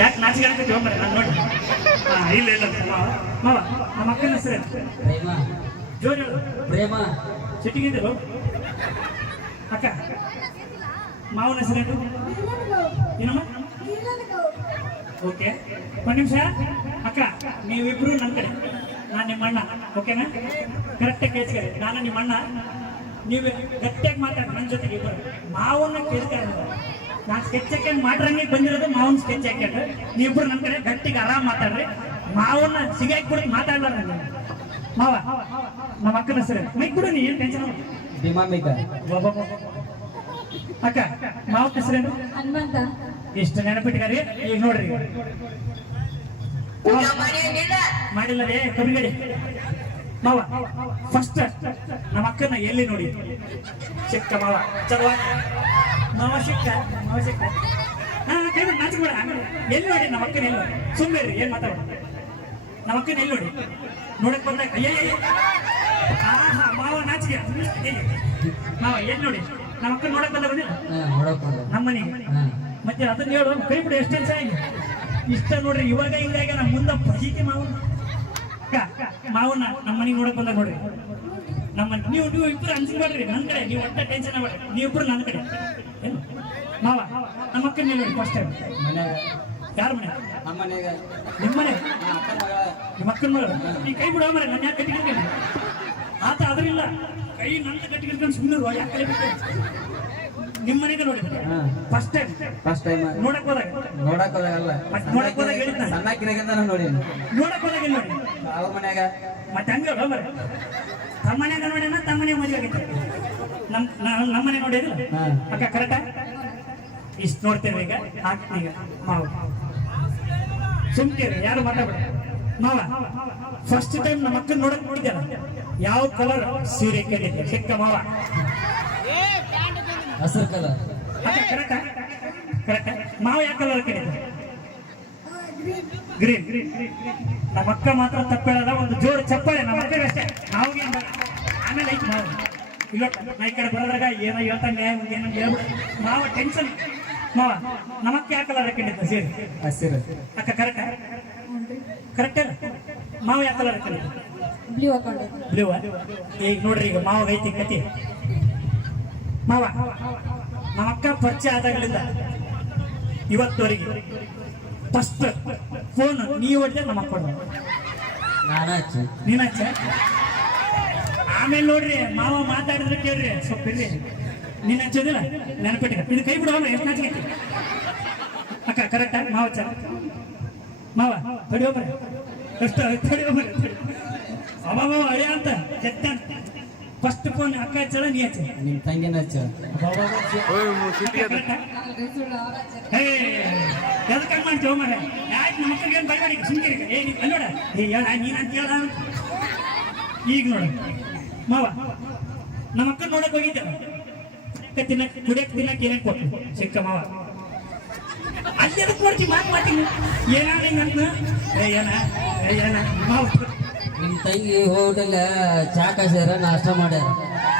ಯಾಕೆ ನಾಚಿಕೆ ಆಗ್ತೈತಿ ಹೋಗ್ಬಾರ ನಾನು ನೋಡಿ. ಹಾ ಇಲ್ಲ ಇಲ್ಲ ಮಾವ ಮಾವ ನಮ್ಮ ಅಕ್ಕನ ಹೆಸರು ಪ್ರೇಮ. ಜೋರು ಪ್ರೇಮ. ಸಿಟ್ಟಿಗಿದ್ರು ಅಕ್ಕ ಮಾವನ ಹೆಸರೇನು ಏನಮ್ಮ? ಓಕೆ ಒಂದು ನಿಮಿಷ. ಅಕ್ಕ ನೀವಿಬ್ರು ನನ್ನ ಕಡೆ. ನಾನು ನಿಮ್ಮ ಅಣ್ಣ ಓಕೆನಾ? ಕರೆಕ್ಟಾಗಿ ಕೇಳಿಸ್ಕೊಳ್ಳಿ. ನಾನು ನಿಮ್ಮ ಅಣ್ಣ. ನೀವು ಗಟ್ಟಿಯಾಗಿ ಮಾತಾಡಿ ನನ್ನ ಜೊತೆಗೆ ಇಬ್ಬರು ಮಾವನ್ನ ಕೇಳ್ತಾರೆ ನಾನು ಸ್ಕೆಚ್ ಹಾಕೊಂಡು ಮಾಡ್ರಂಗಿ ಬಂದಿರೋದು ಮಾವನ್ ಸ್ಕೆಚ್ ಹಾಕೊಂಡು ನೀವಿಬ್ರು ನನ್ನ ಕಡೆ ಗಟ್ಟಿಗೆ ಆರಾಮ್ ಮಾತಾಡ್ರಿ. ಮಾವನ್ನ ಸಿಗಾಕಿ ಬಿಡಿ ಮಾತಾಡ್ಲಾರ ಮಾವ ನಮ್ಮ ಅಕ್ಕನ ಹೆಸರು. ಮೈಕ್ ಬಿಡು ನೀ ಏನು ಟೆನ್ಷನ್ ಭೀಮಾಂಬಿಕ ಅಕ್ಕ ಮಾವ ಹೆಸರೇನು? ಹನುಮಂತ. ಎಷ್ಟು ನೆನಪಿಟ್ಟಾರಿ ಈಗ ನೋಡ್ರಿ. ಮಾಡಿಲ್ಲ ಏ ಕಬಿಗಡಿ ಮಾವ ಫಸ್ಟ್ ನಮ್ಮ ಅಕ್ಕನ ಎಲ್ಲಿ ನೋಡಿ? ಸಿಕ್ಕ ಮಾವ ಚಲೋ ಮಾವ ಸಿಕ್ಕ ಮಾವ ಸಿಕ್ಕ. ಕೈ ಬಿಡು, ನಾಚಿಕೆ ಎಲ್ಲಿ ನೋಡಿ? ನಮ್ಮ ಅಕ್ಕನ ಎಲ್ಲಿ ಸುಮ್ಮನೆ ರೀ ಏನ್ ಮಾತಾಡ ನಮ್ಮ ಅಕ್ಕನ ಎಲ್ಲಿ ನೋಡಿ? ನೋಡಕ್ ಬಂದಾಗ ಏ ಆಹಾ ಮಾವ ನಾಚಿಕೆ ಏ, ಮಾವ ಎಲ್ಲಿ ನೋಡಿ? ನಮ್ಮ ಅಕ್ಕನ ನೋಡಕ್ ಬಂದ ಬಂದಿಲ್ಲ? ನಮ್ಮ ಮನೆಗೆ ಹಾ. ಮತ್ತೆ ಅದನ್ನ ಹೇಳು ಕೈ ಬಿಡು ಎಷ್ಟು ಇಷ್ಟ ನೋಡ್ರಿ ಇವಾಗ ಹಿಂಗಾಗ ನಮ್ಮ ಮುಂದೆ ಮಾವನ. ಅಕ್ಕ, ಮಾವನ ನಮ್ಮ ಮನೆಗೆ ನೋಡಕ್ ಬಂದ ನೋಡ್ರಿ. ನಮ್ಮ ನೀವು ನೀವು ಇಬ್ರು ಮಾಡ್ರಿ ನನ್ನ ಕಡೆ. ನೀವು ಒಟ್ಟ ಟೆನ್ಷನ್ ಆಗ್ಬೇಡ್ರಿ ನೀವು ಇಬ್ರು ನನ್ನ ಕಡೆ. ಏನು? ಮಾವ ನಮ್ಮ ಅಕ್ಕ ನೀವು ಫಸ್ಟ್ ಟೈಮ್ ಮನ್ಯಾಗ ಯಾರ ಮನೆ? ನಿಮ್ಮನೆ ಮನ್ಯಾಗ ನಿಮ್ಮ ಮನೆ? ಅಕ್ಕನ ಮಗಳ ನಿಮ್ಮ ಅಕ್ಕನ ಮಗಳು ನೀ ಕೈ ಬಿಡೋ ಮರೆ ನನ್ನ ಯಾಕೆ ಕಟ್ಟಿಗೆ ಆತ ಅದರಿಲ್ಲ ಕೈ ನನ್ನ ಕಟ್ಟಿಗೆ ಸುಮ್ಮನೆ ಯಾಕೆ ಕಲಿಬೇಕು? ನಿಮ್ಮ ಮನೆಗೆ ನೋಡಿದ್ರೆ ಫಸ್ಟ್ ಟೈಮ್ ಫಸ್ಟ್ ಟೈಮ್ ನೋಡಕ್ ಹೋದಾಗ. ನೋಡಕ್ ಹೋದಾಗಲ್ಲ. ನೋಡಕ್ ಹೋದಾಗ ಹೇಳಿದ್ನ? ಸಣ್ಣ ಕಿರಿಗಿಂದ ನೋಡಿ ನೋಡಕ್ ಹೋದಾಗ ನೋಡಿ. ಅವ್ರ ಮನ್ಯಾಗ? ಮತ್ತೆ ಹಂಗೆ ಬರ ಮರೆ ತಮ್ಮನೆಯಾಗ ನೋಡ್ಯಾನ ತಮ್ಮನೆ ಮದುವೆ ಆಗೈತೆ. ನಮ್ ನಾ- ನಮ್ಮನೆ ನೋಡಿದ್ರು. ಅಕ್ಕ ಕರೆಕ್ಟ ಇಷ್ಟು ನೋಡ್ತೇವೆ ಈಗ. ಹಾಕ್ತೀನಿ ಈಗ ಮಾವ. ಸುಮ್ತೇವೆ ಯಾರು ಮಾತಾಡ್ಬೇಡ ಮಾವ ಫಸ್ಟ್ ಟೈಮ್ ನಮ್ಮ ಅಕ್ಕನ ನೋಡಕ್ ನೋಡಿದ್ಯಲ್ಲ? ಯಾವ ಕಲರ್ ಸೀರೆ ಕೇಳಿದ್ದೆ? ಸಿಕ್ಕ ಮಾವ. ಹಸಿರು ಕಲರ್ ಅಕ್ಕ ಕರೆಕ್ಟ ಕರೆಕ್ಟಾ ಮಾವ ಯಾವ ಕಲರ್ ಕೇಳಿದ್ದೆ ಗ್ರೀನ್ ನಮ್ಮ ಅಕ್ಕ ಮಾತ್ರ ತಪ್ಪೇಳಲ್ಲ ಒಂದು ಜೋರು ಚಪ್ಪಾಳೆ ನಮ್ಮ ಅಕ್ಕ ಅಷ್ಟೇ. ನಾವು ಆಮೇಲೆ ಐತಿ ನಾವು ಇಲ್ಲ ನಾ ಈ ಕಡೆ ಬರೋದ್ರಾಗ ಏನೋ ಹೇಳ್ತಂಗೆ ಏನೋ ಹೇಳ್ಬಿಡು ಮಾವ ಟೆನ್ಷನ್ ಮಾವ ನಮ್ಮ ಅಕ್ಕ ಯಾವ ಕಲರ್ ಹಾಕೊಂಡಿದ್ದ? ಸೇರಿ. ಹಸಿರು. ಅಕ್ಕ ಕರೆಕ್ಟಾ ಕರೆಕ್ಟ್ ಅಲ್ಲ? ಮಾವ ಯಾವ ಕಲರ್ ಹಾಕೊಂಡಿದ್ದ? ಬ್ಲೂ ಹಾಕೊಂಡಿದ್ದೆ. ಬ್ಲೂ ಈಗ ನೋಡ್ರಿ ಈಗ ಮಾವ ಐತಿ ಕತಿ. ಮಾವ ನಮ್ಮ ಅಕ್ಕ ಪರಿಚಯ ಆದಾಗಲಿಂದ ಇವತ್ತುವರೆಗೆ ಫಸ್ಟ್ ಫೋನ್ ನೀ ಹೊಡೆದ ನಮ್ಮ ಅಕ್ಕ ನೀನ ಆಮೇಲೆ ನೋಡ್ರಿ ಮಾವ ಮಾತಾಡಿದ್ರೆ ಕೇಳ್ರಿ ಸ್ವಲ್ಪ ಇರ್ರಿ. ನೀನ್ ಹಚ್ಚೋದಿಲ್ಲ ನೆನಪಿಟ್ಟ ಇದು ಕೈ ಬಿಡುವ ಎಷ್ಟು ನಾಚಿಕೆ ಅಕ್ಕ ಕರೆಕ್ಟ್ ಮಾವ ಚಾ ಮಾವ ತಡಿಯೋ ಬರ್ರಿ ಎಷ್ಟು ತಡಿಯೋ ಬರ್ರಿ ಅವ ಅಳಿಯ ಅಂತ. ಎತ್ತ ಫಸ್ಟ್ ಫೋನ್ ಅಕ್ಕ ಹಚ್ಚಳ ನೀ ಹಚ್ಚ ನಿಮ್ ತಂಗಿನ ಹಚ್ಚ ಎದಕ್ಕೆ ಮಾಡ್ತೀವಿ ಮರ ಯಾಕೆ ನಮ್ಮ ಮಕ್ಕಳಿಗೆ ಏನು ಬೈಬೇಡಿ ಸುಮ್ಕಿರಿ ಏ ನೀ ಅಲ್ಲೋಡ ಏ ಹೇಳ ನೀನ್ ಅಂತ ಹೇಳ ಈಗ ನೋಡ. ಮಾವ ನಮ್ಮ ಅಕ್ಕ ನೋಡಕ್ ಹೋಗಿದ್ದೆ. ಅಕ್ಕ ತಿನ್ನಕ್ ಕುಡಿಯಕ್ ತಿನ್ನಕ್ ಏನೇನ್ ಕೊಟ್ಟು ಚಿಕ್ಕ ಮಾವ. ಅಲ್ಲಿ ಎದಕ್ ನೋಡ್ತಿ? ಮಾತು ಮಾಡ್ತೀನಿ ಏನಾಗ ಹಿಂಗಂತ ಏ ಏನ? ಏ ಏನ? ಮಾವ ನಿಮ್ ತಂಗಿ ಹೋಟೆಲ್ ಚಾ ಕಾಸಿದ್ರ ನಾಷ್ಟ ಮಾಡ್ಯಾರ.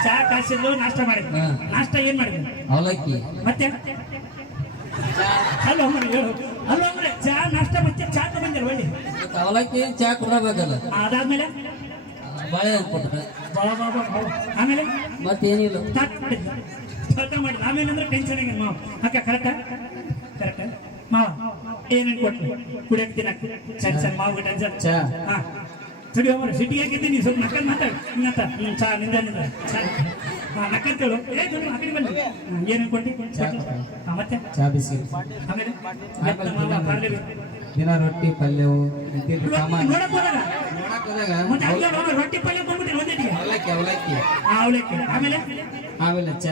ಚಾ ಕಾಸಿದ್ರು ನಾಷ್ಟ ಮಾಡಿದ್ವಿ ಹಾ. ನಾಷ್ಟ ಏನ್ ಮಾಡಿದ್ವಿ ಅವಲಕ್ಕಿ. ಮತ್ತೆ? ಹಲೋ ಹಲೋ ಮರೆ ಚಾ ನಾಷ್ಟ ಮತ್ತೆ ಚಾ ತಗೊಂಡಿರ ಒಳ್ಳೆ? ಅವಲಕ್ಕಿ ಚಾ ಕೊಡಬೇಕಲ್ಲ ಅದಾದ್ಮೇಲೆ? ಬಾಳೆ ಕೊಟ್ಟ ಬಾ ಬಾ ಬಾ ಬಾ. ಆಮೇಲೆ? ಮತ್ತೇನಿಲ್ಲ ಮಾಡಿದ ಆಮೇಲೆ ಅಂದ್ರೆ ಟೆನ್ಷನ್ ಆಗಿ ಮಾವ. ಅಕ್ಕ ಕರೆಕ್ಟ ಕರೆಕ್ಟ್ ಮಾವ ಏನೇನು ಕೊಟ್ಟು ಕುಡಿಯಕ್ ತಿನ್ನಕ್ಕೆ ಸರಿ ಸರಿ ಮಾವು ಟೆನ್ಷನ್ ಚಾ. ಹಾ. ಸರಿ ಅವರು ಸಿಟಿ ಹಾಕಿದ್ದೀನಿ ಸ್ವಲ್ಪ ನಕ್ಕಲ್ ಮಾತಾಡು ಹಿಂಗಂತ ಹ್ಮ್ ಚಾ ನಿಂದ ನಿಂದ. ಚಾ. ಹಾ ನಕ್ಕಂತೇಳು ಏ ಸ್ವಲ್ಪ ಆ ಕಡೆ ಬನ್ನಿ. ಏನೇನು ಕೊಟ್ಟು. ಹಾ ಮತ್ತೆ? ಚಾ ಬಿಸ್ಕಿಟ್ ಆಮೇಲೆ? ಪಾರ್ಲೆ ದಿನ ರೊಟ್ಟಿ ಪಲ್ಯವು ಇದ್ದಿದ್ದು ಸಾಮಾನು ನೋಡಕ್ ಹೋದಾಗ ನೋಡಕ್ ಹೋದಾಗ ಮತ್ತೆ ಹಂಗೆ ರೊಟ್ಟಿ ಪಲ್ಯ ಬಂದ್ಬಿಟ್ಟು ಒಂದೇ ಅವಲಕ್ಕಿ ಅವಲಕ್ಕಿ. ಅವಲಕ್ಕಿ. ಆಮೇಲೆ? ಆಮೇಲೆ ಚಾ.